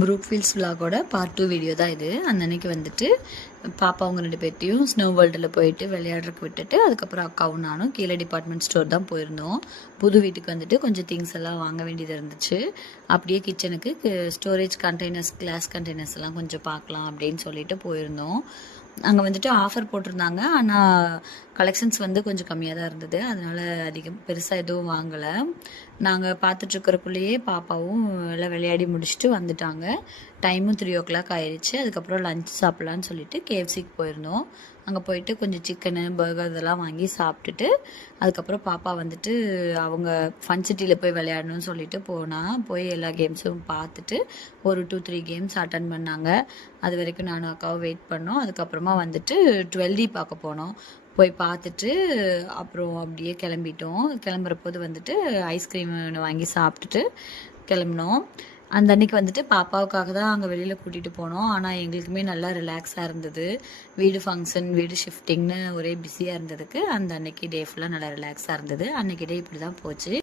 Brookefields விலாகோட part 2 video தான் இது. அந்த அன்னைக்கு வந்துட்டு பாப்பா அவங்க 2 பேர்த்தையும் ஸ்னோ வேர்ல்டில் போயிட்டு விளையாடுறதுக்கு விட்டுட்டு அதுக்கப்புறம் அக்காவும் நானும் கீழே டிபார்ட்மெண்ட் ஸ்டோர் தான் போயிருந்தோம். புது வீட்டுக்கு வந்துட்டு கொஞ்சம் திங்ஸ் எல்லாம் வாங்க வேண்டியது இருந்துச்சு. அப்படியே கிச்சனுக்கு ஸ்டோரேஜ் கண்டெய்னர்ஸ், கிளாஸ் கண்டெய்னர்ஸ் எல்லாம் கொஞ்சம் பார்க்கலாம் அப்படின்னு சொல்லிட்டு போயிருந்தோம். அங்கே வந்துட்டு ஆஃபர் போட்டிருந்தாங்க. ஆனால் கலெக்ஷன்ஸ் வந்து கொஞ்சம் கம்மியாக தான் இருந்தது. அதனால் அதிகம் பெருசாக எதுவும் வாங்கலை. நாங்கள் பார்த்துட்ருக்கிறக்குள்ளேயே பாப்பாவும் எல்லாம் விளையாடி முடிச்சுட்டு வந்துட்டாங்க. டைமும் 3 o'clock ஆயிடுச்சு. அதுக்கப்புறம் லஞ்ச் சாப்பிட்லான்னு சொல்லிட்டு கேஎஃப்சிக்கு போயிருந்தோம். அங்கே போயிட்டு கொஞ்சம் சிக்கனு, பர்கர் இதெல்லாம் வாங்கி சாப்பிட்டுட்டு அதுக்கப்புறம் பாப்பா வந்துட்டு அவங்க ஃபன் சிட்டியில் போய் விளையாடணும்னு சொல்லிட்டு போய் எல்லா கேம்ஸும் பார்த்துட்டு ஒரு 2-3 கேம்ஸ் அட்டன் பண்ணாங்க. அது வரைக்கும் நானும் அக்காவும் வெயிட் பண்ணோம். அதுக்கப்புறமா வந்துட்டு 12D பார்க்க போனோம். போய் பார்த்துட்டு அப்புறம் அப்படியே கிளம்பிட்டோம். கிளம்புறப்போது வந்துட்டு ஐஸ்கிரீம் வாங்கி சாப்பிட்டுட்டு கிளம்பினோம். அந்த அன்னைக்கு வந்துட்டு பாப்பாவுக்காக தான் அங்கே வெளியில் கூட்டிகிட்டு போனோம். ஆனால் எங்களுக்குமே நல்லா ரிலாக்ஸாக இருந்தது. வீடு ஃபங்க்ஷன், வீடு ஷிஃப்டிங்னு ஒரே பிஸியாக இருந்ததுக்கு அந்த அன்னைக்கு டே ஃபுல்லாக நல்லா ரிலாக்ஸாக இருந்தது. அன்னைக்கு டே இப்படி தான் போச்சு.